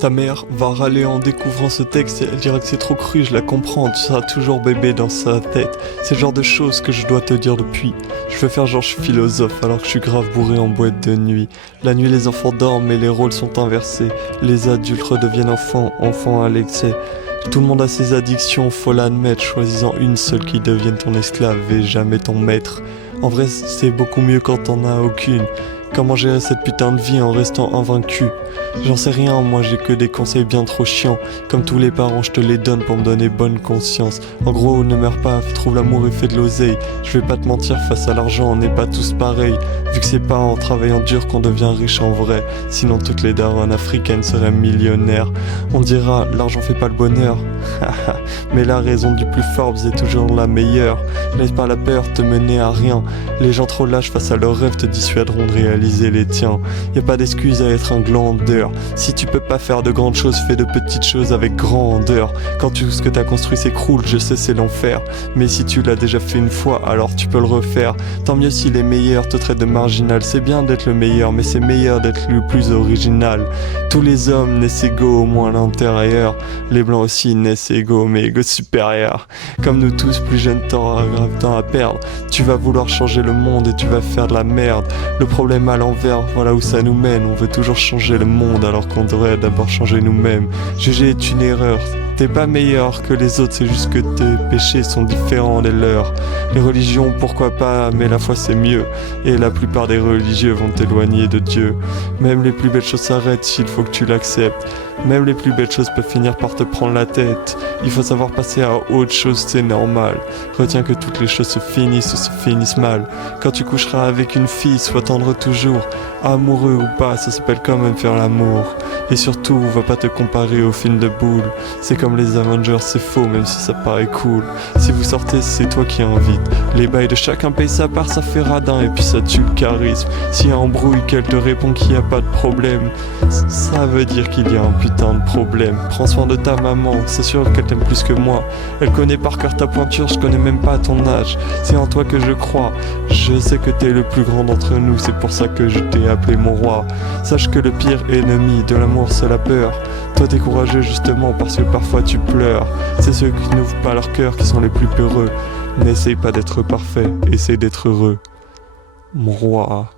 Ta mère va râler en découvrant ce texte et elle dira que c'est trop cru, je la comprends, tu seras toujours bébé dans sa tête. C'est le genre de choses que je dois te dire depuis. Je veux faire genre je suis philosophe alors que je suis grave bourré en boîte de nuit. La nuit les enfants dorment et les rôles sont inversés. Les adultes redeviennent enfants, enfants à l'excès. Tout le monde a ses addictions, faut l'admettre, choisissant une seule qui devienne ton esclave et jamais ton maître. En vrai c'est beaucoup mieux quand t'en as aucune. Comment gérer cette putain de vie en restant invaincu? J'en sais rien, moi j'ai que des conseils bien trop chiants. Comme tous les parents, je te les donne pour me donner bonne conscience. En gros, ne meurs pas, trouve l'amour et fais de l'oseille. Je vais pas te mentir, face à l'argent, on n'est pas tous pareils. Vu que c'est pas en travaillant dur qu'on devient riche en vrai. Sinon toutes les daronnes africaines seraient millionnaires. On dira, l'argent fait pas le bonheur. Mais la raison du plus Forbes est toujours la meilleure. Laisse pas la peur te mener à rien. Les gens trop lâches face à leurs rêves te dissuaderont de réaliser les tiens. Y a pas d'excuse à être un glandeur. Si tu peux pas faire de grandes choses, fais de petites choses avec grandeur. Quand tout ce que t'as construit s'écroule, je sais c'est l'enfer. Mais si tu l'as déjà fait une fois, alors tu peux le refaire. Tant mieux si les meilleurs te traitent de marginal. C'est bien d'être le meilleur, mais c'est meilleur d'être le plus original. Tous les hommes naissent égaux, au moins à l'intérieur. Les blancs aussi naissent égaux, mais égaux supérieurs. Comme nous tous, plus jeunes, t'auras grave temps à perdre. Tu vas vouloir changer le monde et tu vas faire de la merde. Le problème à l'envers, voilà où ça nous mène. On veut toujours changer le monde alors qu'on devrait d'abord changer nous-mêmes. Juger est une erreur. T'es pas meilleur que les autres, c'est juste que tes péchés sont différents des leurs. Les religions, pourquoi pas, mais la foi c'est mieux. Et la plupart des religieux vont t'éloigner de Dieu. Même les plus belles choses s'arrêtent s'il faut que tu l'acceptes. Même les plus belles choses peuvent finir par te prendre la tête. Il faut savoir passer à autre chose, c'est normal. Retiens que toutes les choses se finissent ou se finissent mal. Quand tu coucheras avec une fille, sois tendre toujours. Amoureux ou pas, ça s'appelle quand même faire l'amour. Et surtout, va pas te comparer au film de boule. C'est comme les Avengers, c'est faux même si ça paraît cool. Si vous sortez, c'est toi qui invite. Les bails de chacun paye sa part, ça fait radin et puis ça tue le charisme. S'il y a embrouille, qu'elle te répond qu'il n'y a pas de problème, ça veut dire qu'il y a un putain de problème. Prends soin de ta maman, c'est sûr qu'elle t'aime plus que moi. Elle connaît par cœur ta pointure, je connais même pas ton âge. C'est en toi que je crois, je sais que t'es le plus grand d'entre nous. C'est pour ça que je t'ai appelé mon roi. Sache que le pire ennemi de l'amour c'est la peur. Toi t'es courageux justement parce que parfois tu pleures. C'est ceux qui n'ouvrent pas leur cœur qui sont les plus peureux. N'essaye pas d'être parfait, essaye d'être heureux. Mon roi.